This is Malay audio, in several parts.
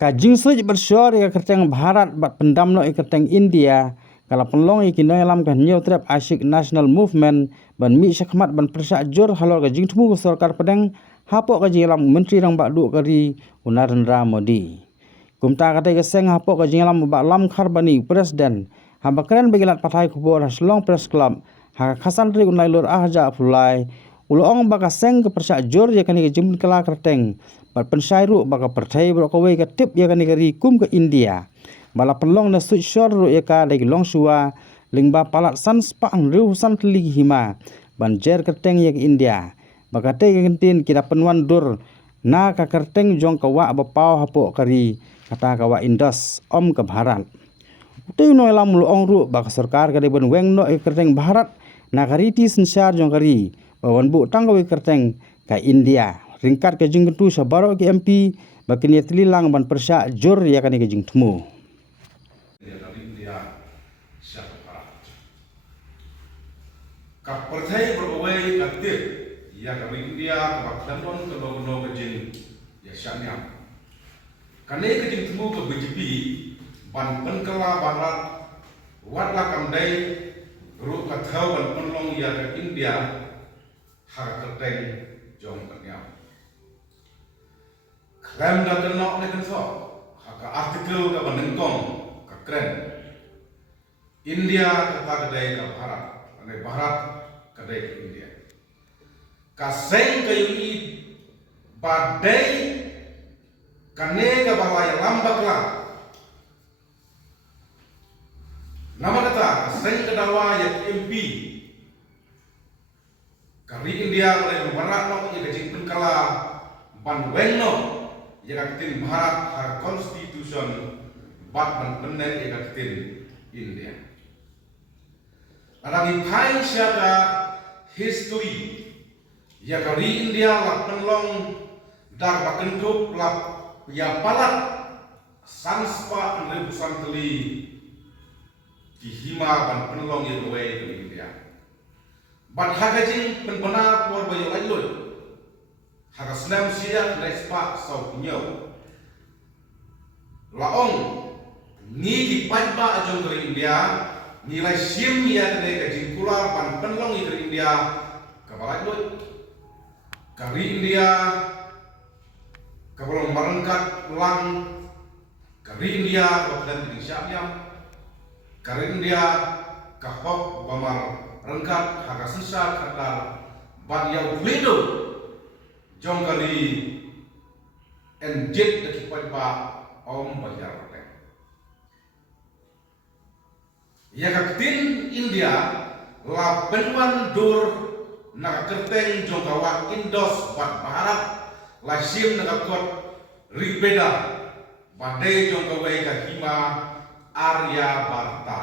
Kajing suj bersyur ya kerteng Bharat bat pendam no kerteng India kalau penlong ikinai lam kan new trap Ashik National Movement ban mi syakmat ban persak jur halor kajing temu sarkar pedang hapok kajing lam menteri rang bak duk kari Narendra Modi. Kumta kata keseng hapok kajing lam bak lam kharbani presiden haba keren begilat patai kubur Haslong Press Club ha khasan ri unai lur ahja fulai ulong baka seng ke persak jur ya kani kajing kala kerteng bat pensairu baka pertai bro kawai ka tip ya kani kari kum ke India bala pelong na suit shor ru ya ka dai long suwa lingba palat san spang ru san teli hima ban jer kerteng ya ke India baka te gentin kita penwan dur na ka kerteng jong ka wa bapau hapo kari kata ka wa Indos om ke Bharat utai no lam lu ong ru baka sarkar ka dai ban weng no kerteng Bharat na kariti sensar jong kari bawan bu tang ka kerteng ka India ringkat ke jing tu sabaro ke MP bakini telilang ban persa jur ya kani ke jing temu India syafara ka perthai berway aktif ya ka India ka London ke no ke jing ya syanya kane ke jing temu ke BJP ban penkala barat watla kamdai ru ka thau ban penlong ya ka India har kerteng jong kanyam Klaim dah kena oleh kenso, hak artikel ka banengkong ka keren. India kata kedai ka Bharat, ane Bharat kedai ke India. Kaseng ka yuni badai kane ka balai lambak lah. Nama kata kaseng ka dawa ya MP. Kari India oleh Bharat no ya kajing penkala ban wengno ya katin Bharat har constitution bat ban penen ya katin India. Ada di pain siaga history ya kari India la penlong dar bakentup la ya palat sanspa rebusan teli di hima ban penlong ya luwe di India. Bat hagajing penbena por bayo lailul haka senam sidak nespa sau nyau laong ni di pajba ajong ke India nilai sim ya ne ka jingkular pan penlong ke India ka balai doi kari India ka bolong marengkat lang kari India ka dan Indonesia kari India ka hok bamar rengkat haka sesa kata ban yau bledo jong kali enjet de pajba om bajar hote ya katin India la benwan dur na kerteng jong kawa Indos bat Bharat la sim na kot ribeda badai jong kawai ka hima Arya Barta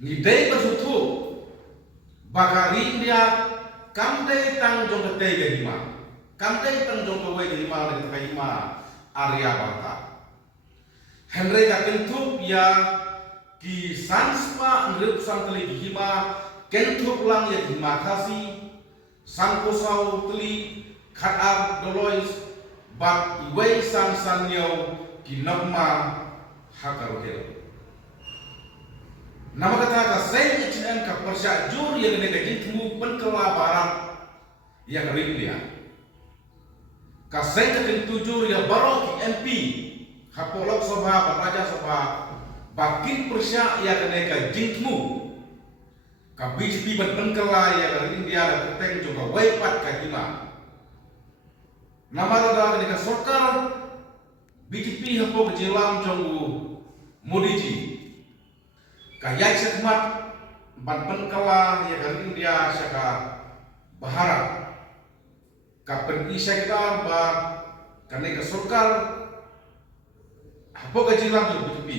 ni dei basutu bakari India kamdai tang jong ketei ke hima kamdai tang jong kawai ke hima le ke hima Arya Barta Henry ka kentup ya ki sanspa ngrip sang teli ke hima kentup lang ya hima kasi sang kosau teli khatar dolois bat iwei sang sanyau ki nagma hakarohel nama kata ka sen HM ka persyak jur yang ne ka temu penkela Barat yang India ka sen ka tujur ya baro ki MP hapolok sabha raja sabha bakin persyak ya ne ka temu ka BJP ban penkela ya India da keteng juga waipat ka hima nama rada ne ka sarkar BJP hapo jelam jonggu Modi ji kaya sekmat ban penkala ya dari India saka Bharat kapen isekta ba kane ka sarkar hapo ka jilam jo BJP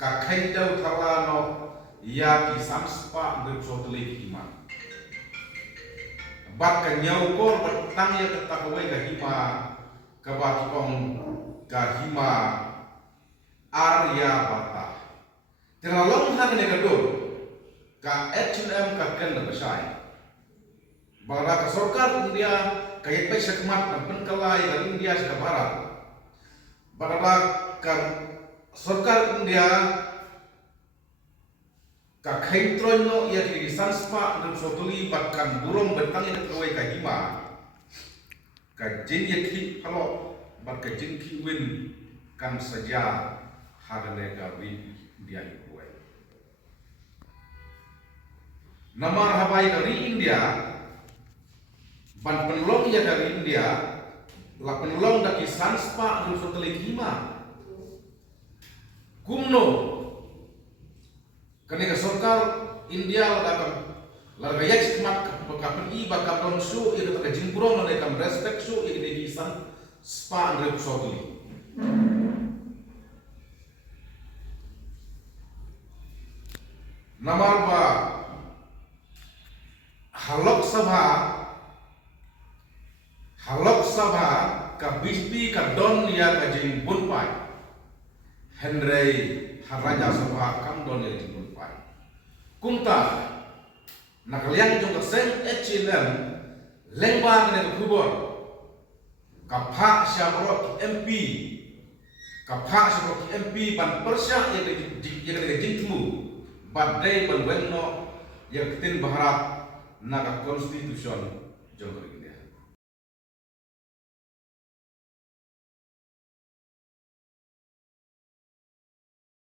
ka khaidau thalano ya ki samspa ngi chotli hima bat ka nyau kor batang ya ka takawai ka hima ka ba kong ka hima Arya Barta terlalu hak negatif ka H&M ka ken na besai bara ka sarkar India kaya pa sakmat ban penkalai dan India sa barat barabak kan sarkar India ka khaitron no ia di sanspa dan sotuli bakkan burung bentang ina kawai ka hima ka jin yakhi halo bak ka jin ki win kan saja harane ka ri dia kawai namar habai dari India ban penlong ya dari India la penlong dari sanspa dan sotuli hima kumno kanega sarkar India larga yak mat kapan i bakapon su ida taka jingpuro na kam respect su ida di san spa andre sotuli namar ba halok sabha ka bispi ka don ya ka jing bunpai Henry haraja sabha kam don ya jing bunpai kumta nakaliang jong kaseng HLM lengba kene kubor kapha syabro MP kapha syabro MP ban persya yang kene jingtmu badai ban wenno yang ketin baharat naga konstitusion jong